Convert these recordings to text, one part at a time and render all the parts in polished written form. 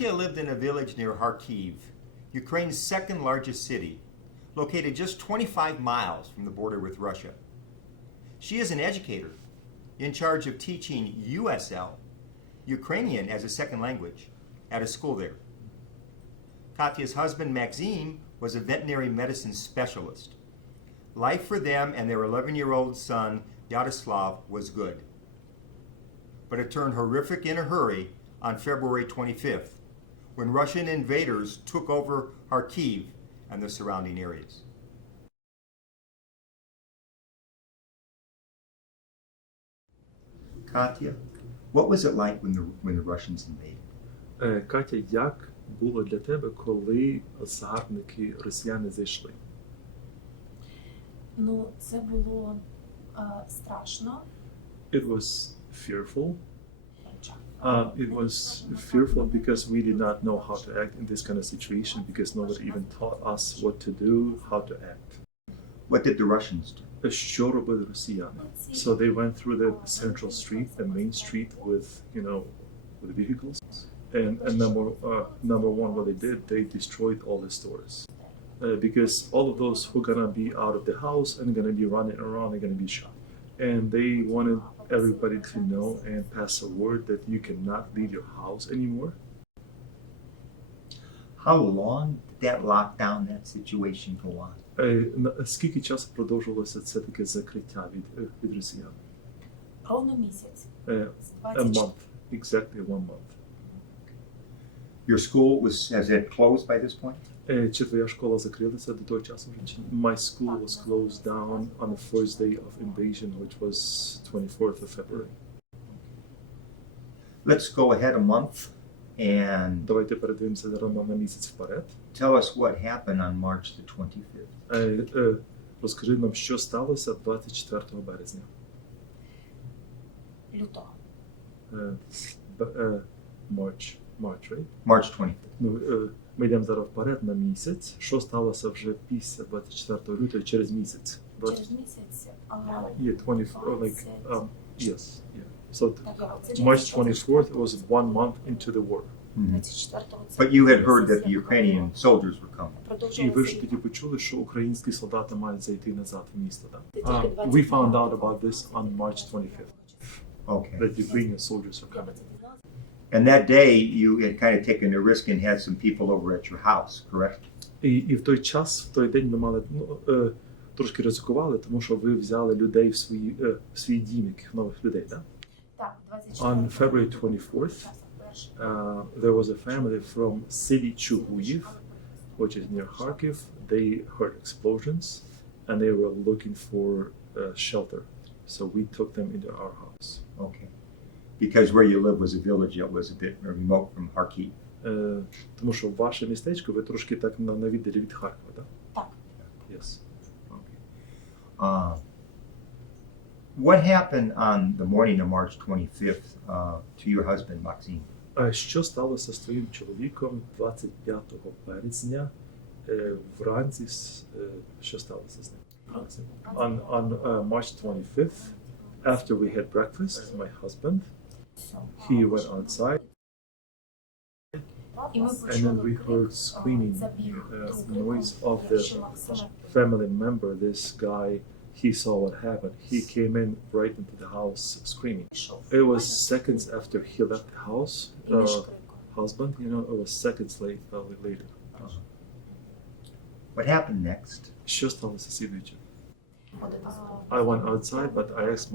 Katya lived in a village near Kharkiv, Ukraine's second largest city, located just 25 miles from the border with Russia. She is an educator in charge of teaching USL, Ukrainian as a second language, at a school there. Katya's husband, Maxim, was a veterinary medicine specialist. Life for them and their 11-year-old son, Yaroslav, was good. But it turned horrific in a hurry on February 25th, when Russian invaders took over Kharkiv and the surrounding areas. Katya, what was it like when the Russians invaded? Катя, як було для тебе, коли загарбники росіяни зайшли? Ну, це було страшно. It was fearful. It was fearful because we did not know how to act in this kind of situation, because nobody even taught us what to do, how to act. What did the Russians do? Що робили росіяни? So they went through the central street, the main street with, with vehicles. And number one, what they did, they destroyed all the stores. Because all of those who are gonna be out of the house and gonna be running around are gonna be shot. And they wanted everybody to know and pass a word that you cannot leave your house anymore. How long did that lockdown, that situation go on? Скільки часу продовжувалося це таке закриття від росіян? Ровно місяць. A month, exactly 1 month. Your school has it closed by this point? Чи твоя школа закрилася до того часу вже? My school was closed down on the first day of invasion, which was 24th of February. Let's go ahead a month and Давайте передивимося на місяць вперед. Tell us what happened on March the 25th. Розкажи нам, що сталося 24 березня. Лютого. March, right? March 25th. Ну, ми йдемо зараз вперед на місяць. Що сталося вже після 24 лютого, через місяць? Через місяць. Yeah, 24, like, yes, yeah. So March 24th was 1 month into the war. But you had heard that the Ukrainian soldiers were coming. І ви ж тоді почули, що українські солдати мають зайти назад в місто, так? We found out about this on March 25th. Okay. That the Ukrainian soldiers are coming. And that day you had kind of taken a risk and had some people over at your house, correct? І в той час, в той день ми мали, трошки ризикували, тому що ви взяли людей в свій дім, яких нових людей, так? Так, On February 24th, there was a family from city Chuhuiv, which is near Kharkiv. They heard explosions and they were looking for shelter. So we took them into our house. Okay. Because where you live was a village that was a bit remote from Kharkiv. Тому що ваше містечко, ви трошки так на віддалі від Харкова, так? Так. Yes. Okay. What happened on the morning of March 25th to your husband, Maxim? Що сталося з твоїм чоловіком 25 березня вранці? Що сталося з ним? On March 25th, after we had breakfast, my husband, he went outside, and then we heard screaming, noise of the family member. This guy, he saw what happened. He came in right into the house screaming. It was seconds after he left the house. Husband, it was seconds later. What happened next? Що сталося слідуючи? I went outside, but I asked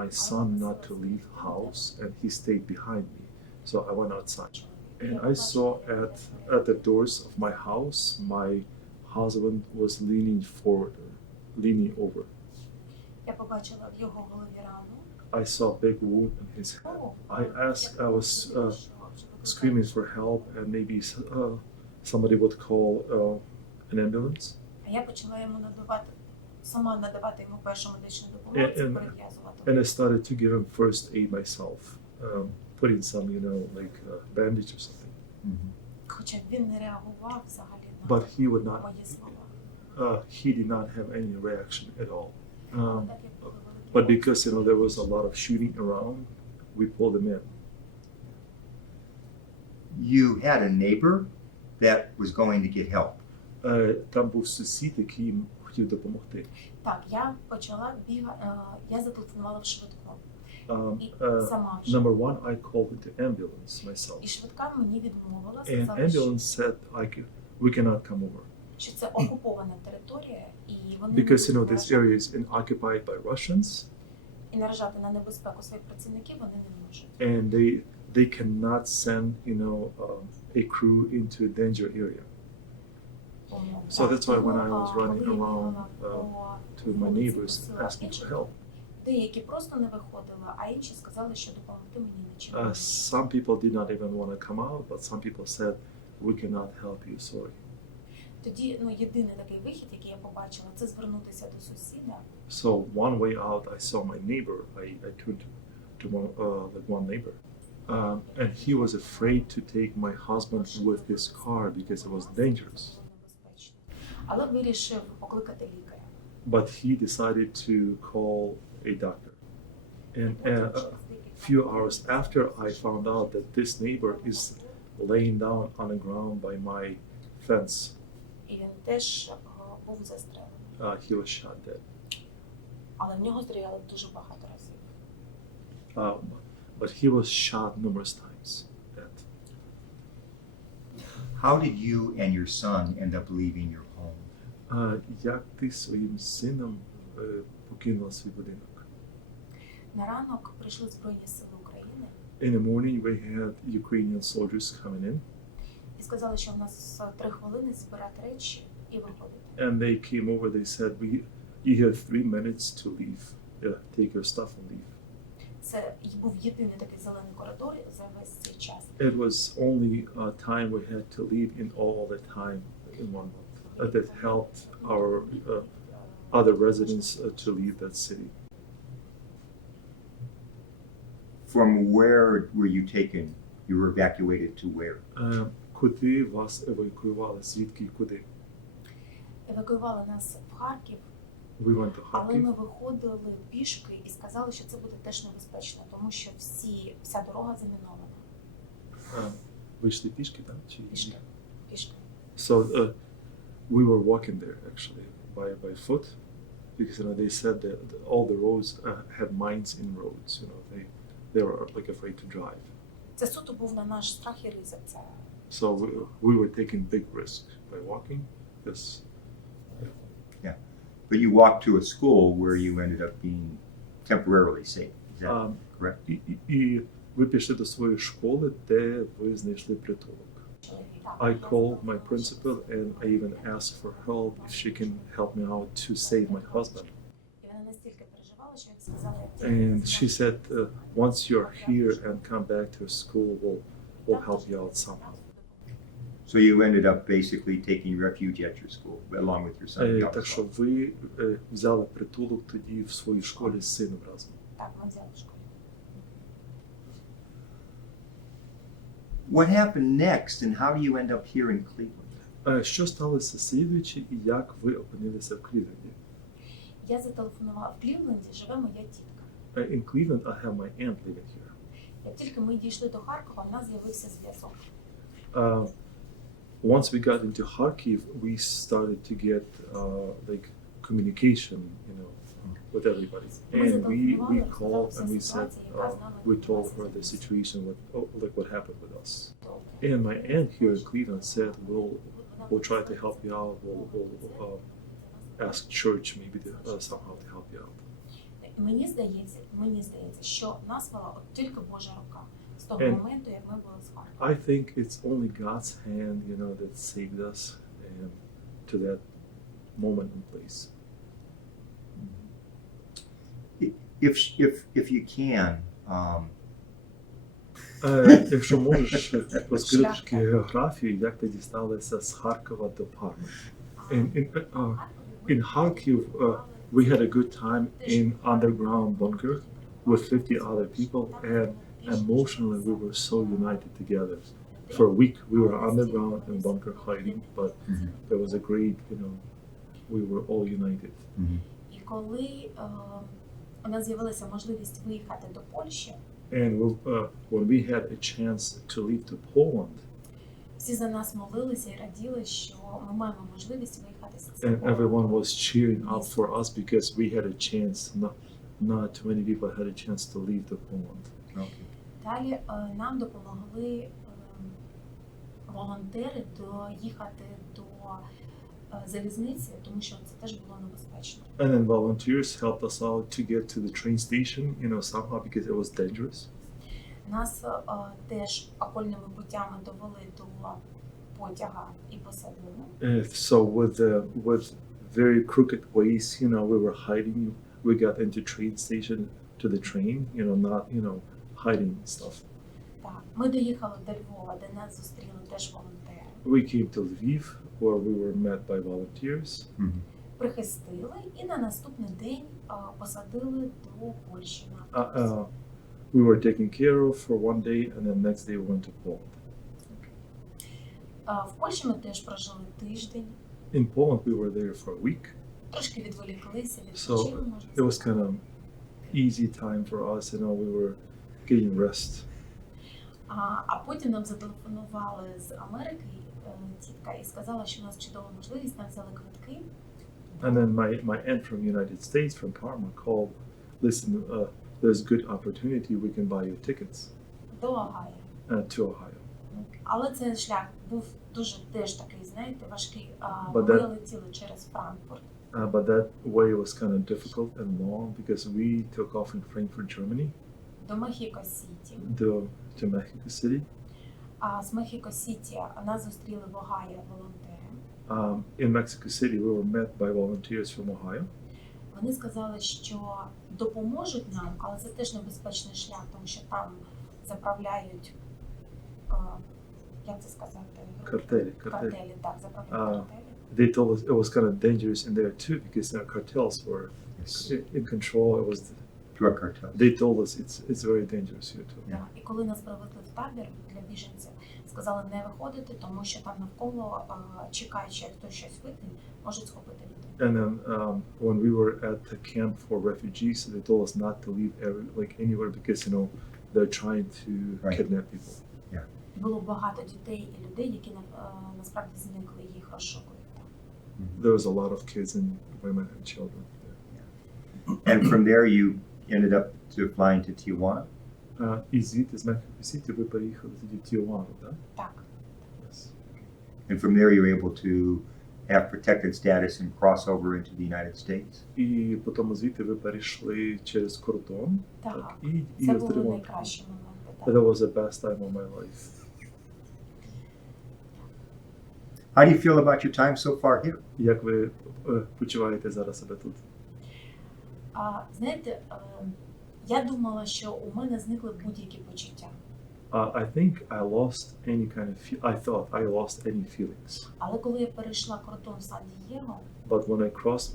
my son not to leave house, and he stayed behind me. So I went outside, and I saw at the doors of my house, my husband was leaning forward, leaning over. Я побачила в його голові рану. I saw a big wound in his head. I was screaming for help, and maybe somebody would call an ambulance. А я почала йому сама надавати йому першу медичну допомогу, перев'язувати. And I started to give him first aid myself, putting some, like bandage or something. Хоча він не реагував взагалі But he would на not. мої слова. He did not have any reaction at all. But because there was a lot of shooting around, we pulled him in. You had a neighbor that was going to get help. Там був сусід, який їм хотів допомогти. Так, я почала бігати, я зателефонувала в швидку. Сама вже. Number one, I called the ambulance myself. І швидка мені відмовила, And сказала, що, ambulance said, we cannot come over. що це окупована територія, і вони Because, не this можуть area is occupied by Russians, і наражати на небезпеку своїх працівників вони не можуть. and they cannot send, a crew into a danger area. So that's why when I was running around to my neighbors asking for help, Деякі просто не виходили, а інші сказали, що допомогти мені нічим. some people did not even want to come out, but some people said, we cannot help you, sorry. Тоді, єдиний такий вихід, який я побачила, це звернутися до сусіда. So one way out, I saw my neighbor. I turned to one neighbor, and he was afraid to take my husband with his car because it was dangerous. Але вирішив покликати лікаря. But he decided to call a doctor. And a few hours after, I found out that this neighbor is laying down on the ground by my fence. І він теж був застрелений. He was shot dead. Але в нього стріляли дуже багато разів. But he was shot numerous times. How did you and your son end up leaving your home? Як ти своїм сином покинула свій будинок? На ранок прийшли Збройні Сили України In the morning, we had Ukrainian soldiers coming in, і сказали, що в нас 3 хвилини збирати речі і виходити. and they came over. They said, you have 3 minutes to leave. Take your stuff and leave. Це був єдиний такий зелений коридор за весь цей час. It was only time we had to leave in all the time in 1 month. That helped our other residents to leave that city. From where were you taken? You were evacuated to where? Куди вас евакуювали? Звідки і куди? Евакуювали нас в Харків, We went to але ми Kharkiv. виходили пішки і сказали, що це буде теж небезпечно, тому що вся дорога замінована. Вийшли пішки, так? Чи Пішки. Пішки. So we were walking there actually by foot, because they said that all the roads had mines in roads. They were like afraid to drive. Це суто був на наш страх і ризик. Це So we were taking big risk by walking. This. But you walked to a school where you ended up being temporarily safe. Is that correct? І ви пішли до своєї школи, де ви знайшли притулок. I called my principal and I even asked for help if she can help me out to save my husband. і вона настільки переживала, що як сказала, And she said, once you're here and come back to school, we'll help you out somehow. So you ended up basically taking refuge at your school along with your son. Так що ви взяли притулок тоді в своїй школі з сином разом. Так, ми взяли в школі. What happened next and how do you end up here in Cleveland? Що сталося слідуючи і як ви опинилися в Клівленді? Я зателефонувала в Клівленді, живе моя тітка. In Cleveland, I have my aunt living here. Як тільки ми дійшли до Харкова, в нас з'явився зв'язок. Once we got into Kharkiv, we started to get like communication, with everybody. And we called and we said, we told her the situation, what happened with us. And my aunt here in Cleveland said, we'll try to help you out. We'll ask church maybe somehow to help you out. Мені здається, що нас вела от тільки Божа рука з того моменту, як ми були з Харкова. I think it's only God's hand, that saved us and to that moment and place. If you can, Якщо можеш, розкажи трішки географію, як ти дісталася з Харкова до Парми. In Kharkiv, we had a good time in underground bunker with 50 other people, and emotionally we were so united together. For a week we were underground in bunker hiding, but there was a great, we were all united. І коли у нас з'явилася можливість виїхати до Польщі, And when we had a chance to leave to Poland, Всі за нас молилися і раділи, що ми маємо можливість виїхати з And цього. everyone was cheering up for us because we had a chance. Not too many people had a chance to leave to Poland. Okay. Далі нам допомогли волонтери доїхати до залізниці, тому що це теж було небезпечно. And then volunteers helped us out to get to the train station, somehow because it was dangerous. Нас теж окольними путями довели до потяга і посадили. So with very crooked ways, we were hiding. We got into train station to the train, not hiding stuff. Так, ми доїхали до Львова, де нас зустріли теж волонтери. We came to Lviv, where we were met by volunteers. Mhm. Прихистили і на наступний день посадили до Польщі на автобус. We were taken care of for one day, and then next day we went to Poland. В Польщі ми теж прожили тиждень, In Poland, we were there for a week, трошки відволіклися, so відпочили, можна it was сказати. kind of easy time for us. We were getting rest. А потім нам зателефонували з Америки тітка і сказала, що у нас чудова можливість, нам взяли квитки. And then my aunt from the United States, from Parma, called, listen, there's good opportunity, we can buy you tickets До Огайо. to Ohio. Але цей шлях був дуже теж такий, знаєте, важкий. But Ми that- летіли через Франкфурт. But that way was kind of difficult and long because we took off in Frankfurt, Germany, До Мехіко-Сіті. to Mexico City. А з Мехіко-Сіті нас зустріли в Огайо волонтери. In Mexico City, we were met by volunteers from Ohio. Вони сказали, що допоможуть нам, але це теж небезпечний шлях, тому що там заправляють, як це сказати? Картелі. Картелі, так, заправляють картелі. They told us it was kind of dangerous in there too because cartels were in control. It was. Drug cartels. They told us it's very dangerous here too. Так. І коли нас привезли в табір для біженців, сказали не виходити, тому що там навколо чекають, що як хтось щось вип'є, можуть схопити людей. And then when we were at the camp for refugees, they told us not to leave anywhere because they're trying to Right. kidnap people. Було багато дітей і людей, які насправді зникли, їх розшукують там. There was a lot of kids and women and children there. And from there you ended up to flying to Tijuana? І звідти з Мехіко Сіті ви переїхали тоді в Тіуану, так? Так. Yes. And from there you were able to have protected status and cross over into the United States? І потім звідти ви перейшли через кордон, Так. і Це були отримали. найкращі моменти. That was the best time of my life. How do you feel about your time so far here? Як ви почуваєте зараз себе тут? Знаєте, я думала, що у мене зникли будь-які почуття. I think I lost any kind of I thought I lost any feelings. Але коли я перейшла кордон в Сан-Дієго, But when I crossed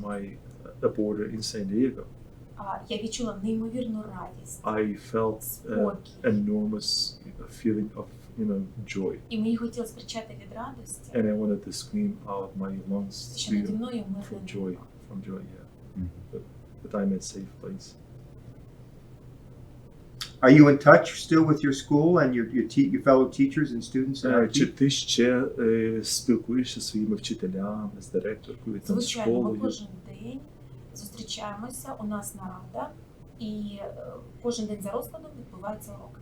the border in San Diego, я відчула неймовірну радість, I felt спокій. enormous feeling of joy, І мені хотілося кричати від радості, and I wanted to scream out my lungs що наді мною from мирне joy, небо. yeah. That I'm in a safe place. Are you in touch still with your school and your fellow teachers and students? Чи ти ще спілкуєшся зі своїми вчителями, з директоркою, там, з Звичайно, ми школою? кожен день зустрічаємося, у нас нарада, і кожен день за розкладом відбувається урок.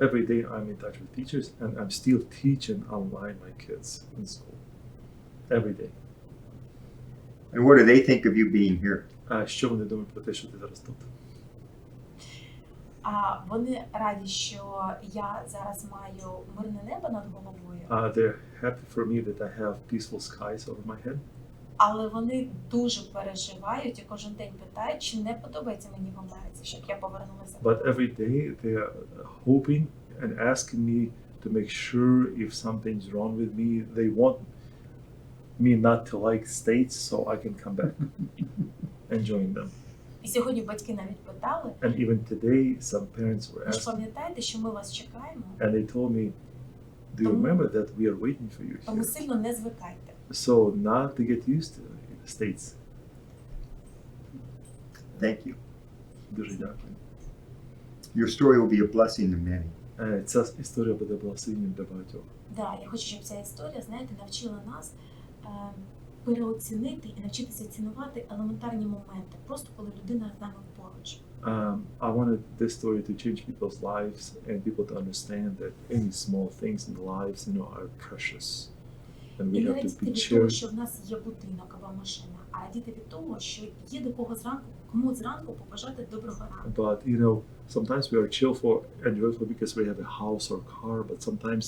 Every day I'm in touch with teachers and I'm still teaching online my kids in school. Every day. And what do they think of you being here? Що вони думають про те, що ти зараз тут? Вони раді, що я зараз маю мирне небо над головою, They're happy for me that I have peaceful skies over my head. але вони дуже переживають і кожен день питають, чи не подобається мені в Америці, щоб я повернулася. But every day they are hoping and asking me to make sure if something's wrong with me. They want me not to like states so I can come back and join them. І сьогодні батьки навіть питали, And even today some parents were ви ж asking пам'ятаєте, що ми вас чекаємо, and they told me, do you remember that we are waiting for you тому here? сильно не звикайте. So not to get used to the states. Thank you. Дуже дякую. Your story will be a blessing to many. Ця історія буде благословенням для багатьох. Да, я хочу, щоб ця історія, знаєте, навчила нас переоцінити і навчитися цінувати елементарні моменти, просто коли людина з нами поруч. I wanted this story to change people's lives and people to understand that any small things in their lives, are precious. And we І have не to радіти be від того, cheered. що в нас є будинок або машина, а радіти від того, що є до кому зранку побажати доброго ранку. But sometimes we are cheerful and joyful because we have a house or car, but sometimes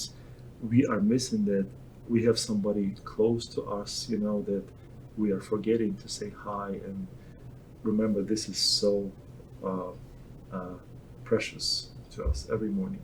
we are missing that we have somebody close to us, that we are forgetting to say hi and remember this is so precious to us every morning.